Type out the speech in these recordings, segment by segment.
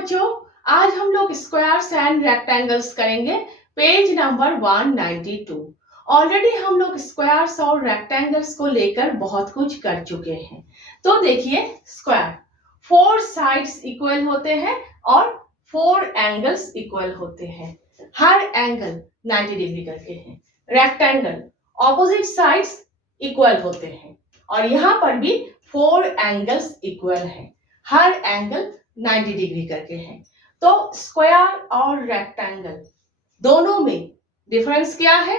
बच्चों, आज हम लोग स्क्वायर्स एंड रेक्टेंगल्स करेंगे पेज नंबर 192। ऑलरेडी हम लोग स्क्वायर्स और रेक्टेंगल्स को लेकर बहुत कुछ कर चुके हैं। तो देखिए, स्क्वायर 4 साइड्स इक्वल होते हैं और 4 एंगल्स इक्वल होते हैं। हर एंगल 90 डिग्री करके है। रेक्टेंगल ऑपोजिट साइड्स इक्वल होते हैं और यहाँ पर भी 4 एंगल्स इक्वल हैं। हर एंगल 90 डिग्री करके हैं। तो स्क्वायर और रेक्टेंगल दोनों में डिफरेंस क्या है?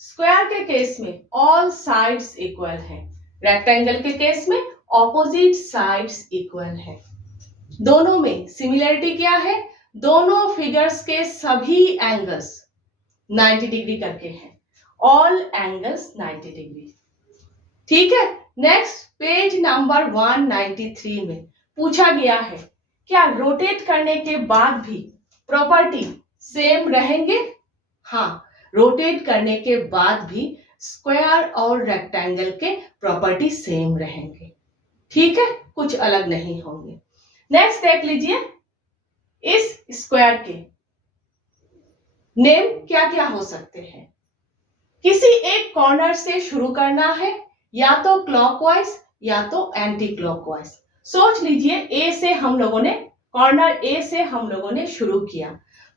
स्क्वायर के केस में ऑल साइड्स इक्वल है, रेक्टेंगल के केस में ऑपोजिट साइड्स इक्वल है। दोनों में सिमिलरिटी क्या है? दोनों फिगर्स के सभी एंगल्स 90 डिग्री करके हैं। All angles 90 degree. ठीक है। नेक्स्ट पेज नंबर 193 में पूछा गया है, क्या रोटेट करने के बाद भी प्रॉपर्टी सेम रहेंगे? हाँ, रोटेट करने के बाद भी स्क्वायर और रेक्टेंगल के प्रॉपर्टी सेम रहेंगे। ठीक है, कुछ अलग नहीं होंगे। नेक्स्ट देख लीजिए, इस स्क्वायर के नेम क्या क्या हो सकते हैं? किसी एक कॉर्नर से शुरू करना है, या तो क्लॉकवाइज या तो एंटी क्लॉकवाइज। सोच लीजिए, ए से हम लोगों ने कॉर्नर ए से हम लोगों ने शुरू किया,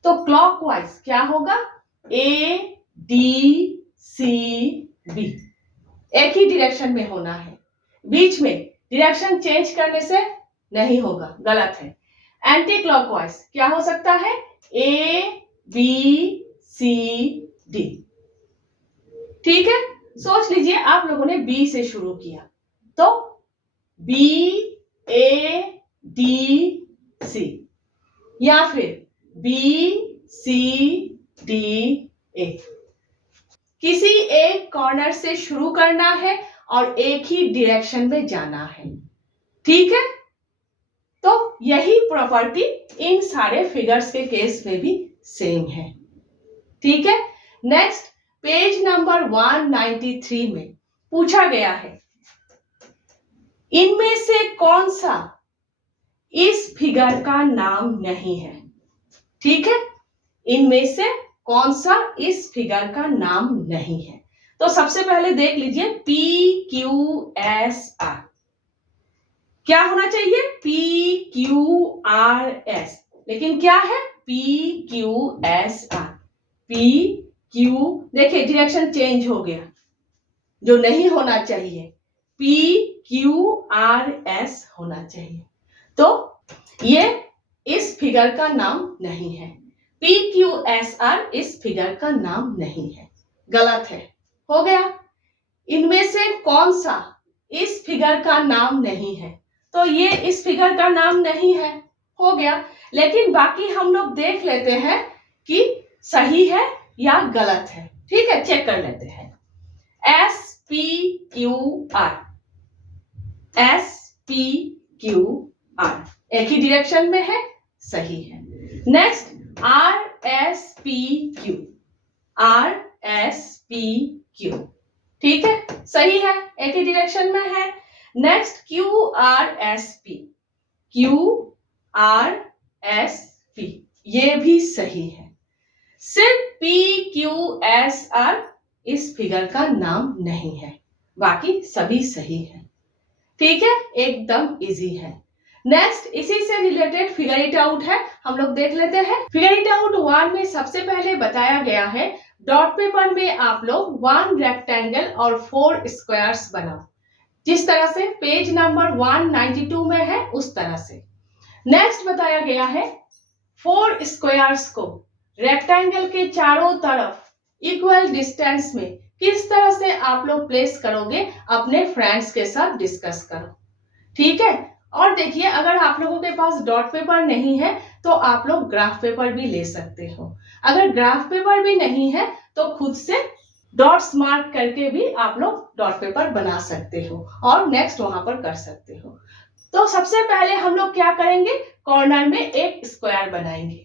तो क्लॉकवाइज क्या होगा? ए डी सी बी, एक ही डायरेक्शन में होना है। बीच में डायरेक्शन चेंज करने से नहीं होगा, गलत है। एंटी क्लॉकवाइज क्या हो सकता है? A B C D. ठीक है, सोच लीजिए आप लोगों ने बी से शुरू किया, तो बी ए डी सी, या फिर बी सी डी ए। किसी एक कॉर्नर से शुरू करना है और एक ही डायरेक्शन में जाना है। ठीक है, तो यही प्रॉपर्टी इन सारे फिगर्स के केस में भी सेम है। ठीक है। नेक्स्ट पेज नंबर 193 में पूछा गया है, इनमें से कौन सा इस फिगर का नाम नहीं है? ठीक है, इनमें से कौन सा इस फिगर का नाम नहीं है? तो सबसे पहले देख लीजिए, पी क्यू एस आर क्या होना चाहिए? पी क्यू आर एस, लेकिन क्या है? P Q S R. P Q, देखिए डायरेक्शन चेंज हो गया, जो नहीं होना चाहिए। पी क्यू आर एस होना चाहिए। तो ये इस फिगर का नाम नहीं है। पी क्यू एस आर इस फिगर का नाम नहीं है, गलत है। हो गया। इनमें से कौन सा इस फिगर का नाम नहीं है? तो ये इस फिगर का नाम नहीं है, हो गया। लेकिन बाकी हम लोग देख लेते हैं कि सही है या गलत है। ठीक है, चेक कर लेते हैं। S P Q R, S P Q R एक ही डायरेक्शन में है, सही है। Next R S P Q, R S P Q, ठीक है, सही है, एक ही डायरेक्शन में है। Next Q R S P, Q R S P, ये भी सही है। सिर्फ पी क्यू एस आर इस फिगर का नाम नहीं है, बाकी सभी सही है। ठीक है, एकदम इजी है। नेक्स्ट इसी से रिलेटेड फिगर इट आउट है, हम लोग देख लेते हैं। फिगर इट आउट 1 में सबसे पहले बताया गया है, डॉट पेपर में आप लोग 1 रेक्टेंगल और 4 स्क्वायर्स बनाओ। जिस तरह से पेज नंबर 192 में है उस तरह से। नेक्स्ट बताया गया है 4 स्क्वायर्स को रेक्टेंगल के चारों तरफ इक्वल डिस्टेंस में किस तरह से आप लोग प्लेस करोगे, अपने फ्रेंड्स के साथ डिस्कस करो। ठीक है, और देखिए अगर आप लोगों के पास डॉट पेपर नहीं है तो आप लोग ग्राफ पेपर भी ले सकते हो। अगर ग्राफ पेपर भी नहीं है तो खुद से डॉट्स मार्क करके भी आप लोग डॉट पेपर बना सकते हो और नेक्स्ट वहां पर कर सकते हो। तो सबसे पहले हम लोग क्या करेंगे, कॉर्नर में एक स्क्वायर बनाएंगे।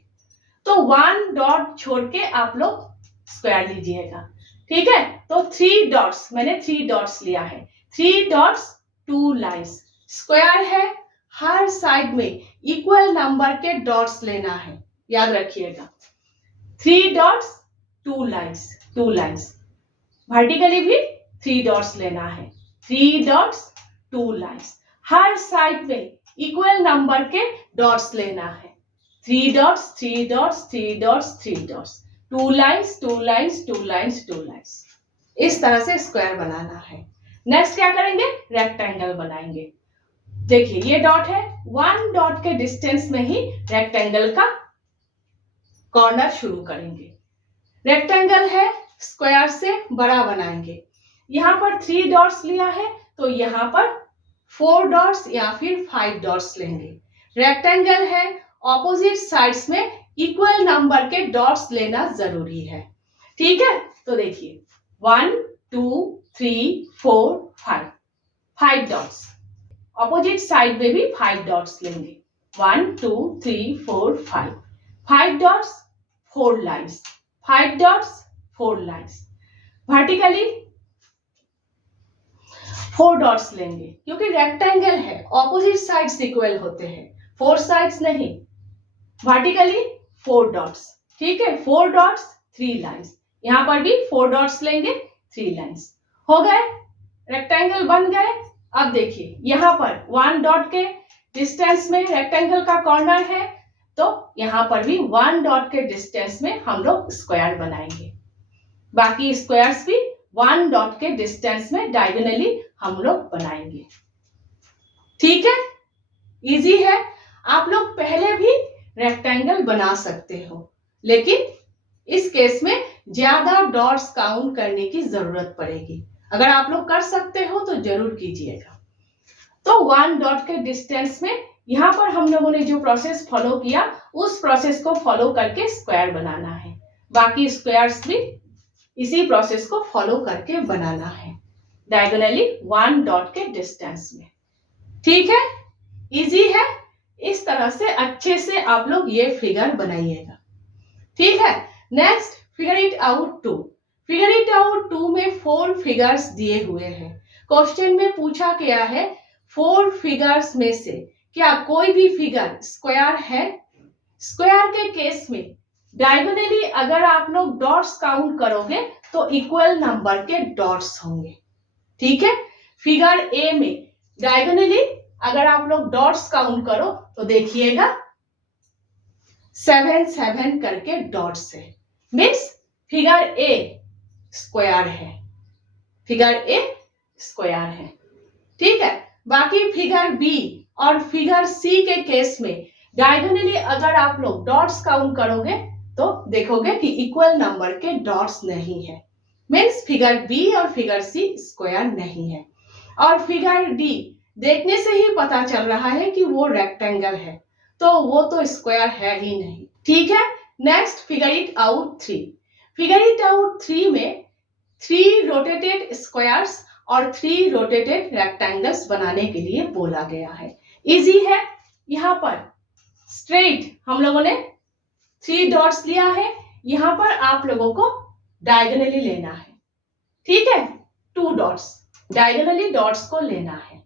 तो 1 डॉट छोड़ के आप लोग स्क्वायर लीजिएगा। ठीक है, तो 3 डॉट्स, मैंने 3 डॉट्स लिया है। 3 डॉट्स 2 लाइंस, स्क्वायर है, हर साइड में इक्वल नंबर के डॉट्स लेना है, याद रखिएगा। 3 डॉट्स 2 लाइन्स, 2 लाइन्स। वर्टिकली भी 3 डॉट्स लेना है, 3 डॉट्स 2 लाइन्स। हर साइड में इक्वल नंबर के डॉट्स लेना है, 3 dots 3 dots 3 dots 3 dots, 2 lines 2 lines 2 lines 2 lines. इस तरह से स्क्वायर बनाना है। नेक्स्ट क्या करेंगे, रेक्टेंगल बनाएंगे। देखिए ये डॉट है, 1 डॉट के डिस्टेंस में ही रेक्टेंगल का कॉर्नर शुरू करेंगे। रेक्टेंगल है, स्क्वायर से बड़ा बनाएंगे। यहाँ पर 3 डॉट्स लिया है तो यहाँ पर 4 डॉट्स या फिर 5 डॉट्स लेंगे। रेक्टेंगल है, ऑपोजिट साइड्स में इक्वल नंबर के डॉट्स लेना जरूरी है, ठीक है। तो देखिए 1 2 3 4 5 डॉट्स, ऑपोजिट साइड में भी 5 डॉट्स लेंगे। 1 2 3 4 5 dots 4 lines, 5 dots 4 lines. Vertically 4 dots लेंगे, क्योंकि रेक्टेंगल है, ऑपोजिट साइड्स इक्वल होते हैं, 4 साइड्स नहीं। वर्टिकली 4 डॉट्स, ठीक है, 4 डॉट्स 3 लाइन्स। यहां पर भी 4 डॉट्स लेंगे, 3 लाइन्स। हो गए, रेक्टेंगल बन गए। अब देखिए यहां पर 1 डॉट के डिस्टेंस में रेक्टेंगल का कॉर्नर है, तो यहां पर भी 1 डॉट के डिस्टेंस में हम लोग स्क्वायर बनाएंगे। बाकी स्क्वायर्स भी 1 डॉट के डिस्टेंस में डायगोनली हम लोग बनाएंगे, ठीक है। इजी है, आप लोग पहले भी रेक्टेंगल बना सकते हो, लेकिन इस केस में ज्यादा डॉट्स काउंट करने की जरूरत पड़ेगी। अगर आप लोग कर सकते हो तो जरूर कीजिएगा। तो 1 डॉट के डिस्टेंस में यहाँ पर हम लोगों ने जो प्रोसेस फॉलो किया, उस प्रोसेस को फॉलो करके स्क्वायर बनाना है। बाकी स्क्वायर्स भी इसी प्रोसेस को फॉलो करके बनाना है, डायगोनली 1 डॉट के डिस्टेंस में, ठीक है। इजी है, इस तरह से अच्छे से आप लोग ये फिगर बनाइएगा, ठीक है। Next figure it out 2। Figure it out 2 में 4 फिगर्स दिए हुए हैं। क्वेश्चन में पूछा गया है 4 फिगर्स में से क्या कोई भी फिगर स्क्वायर है। स्क्वायर के केस में डायगोनली अगर आप लोग डॉट्स काउंट करोगे तो इक्वल नंबर के डॉट्स होंगे, ठीक है। फिगर ए में डायगोनली अगर आप लोग डॉट्स काउंट करो तो देखिएगा 7 7 करके डॉट्स है, मीन्स फिगर ए स्क्वायर है, फिगर ए स्क्वायर है, ठीक है। बाकी फिगर बी और फिगर सी के केस में डायगोनली अगर आप लोग डॉट्स काउंट करोगे तो देखोगे कि इक्वल नंबर के डॉट्स नहीं है, मीन्स फिगर बी और फिगर सी स्क्वायर नहीं है। और फिगर डी देखने से ही पता चल रहा है कि वो रेक्टेंगल है, तो वो तो स्क्वायर है ही नहीं, ठीक है। Next figure it out 3। Figure it out 3 में 3 रोटेटेड स्क्वायर्स और 3 रोटेटेड रेक्टेंगल्स बनाने के लिए बोला गया है। इजी है, यहाँ पर स्ट्रेट हम लोगों ने 3 डॉट्स लिया है, यहाँ पर आप लोगों को डायगोनली लेना है, ठीक है। 2 डॉट्स डायगोनली डॉट्स को लेना है,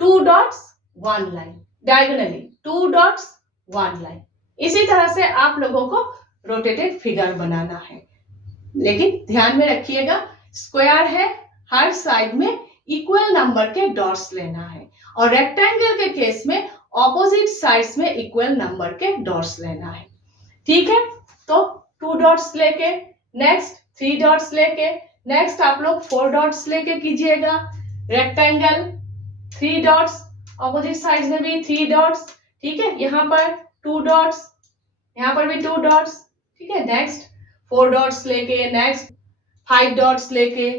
2 dots 1 line, diagonally 2 dots 1 line. इसी तरह से आप लोगों को रोटेटेड फिगर बनाना है, लेकिन ध्यान में रखिएगा स्क्वायर है, हर साइड में इक्वल नंबर के डॉट्स लेना है, और रेक्टेंगल के केस में ऑपोजिट साइड्स में इक्वल नंबर के डॉट्स लेना है, ठीक है। तो 2 डॉट्स लेके नेक्स्ट 3 डॉट्स लेके नेक्स्ट आप लोग 4 डॉट्स लेके कीजिएगा। रेक्टेंगल 3 डॉट्स, ऑपोजिट साइड्स में भी 3 डॉट्स, ठीक है। यहाँ पर 2 डॉट्स, यहाँ पर भी 2 डॉट्स, ठीक है। नेक्स्ट 4 डॉट्स लेके नेक्स्ट 5 डॉट्स लेके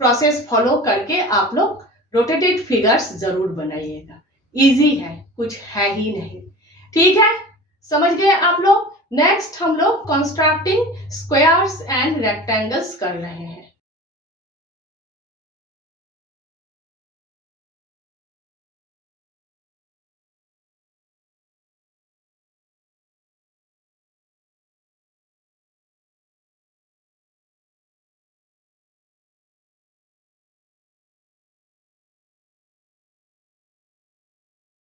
प्रोसेस फॉलो करके आप लोग रोटेटेड फिगर्स जरूर बनाइएगा। इजी है, कुछ है ही नहीं, ठीक है। समझ गए आप लोग। नेक्स्ट हम लोग कंस्ट्रक्टिंग स्क्वायर्स एंड रेक्टेंगल्स कर रहे हैं।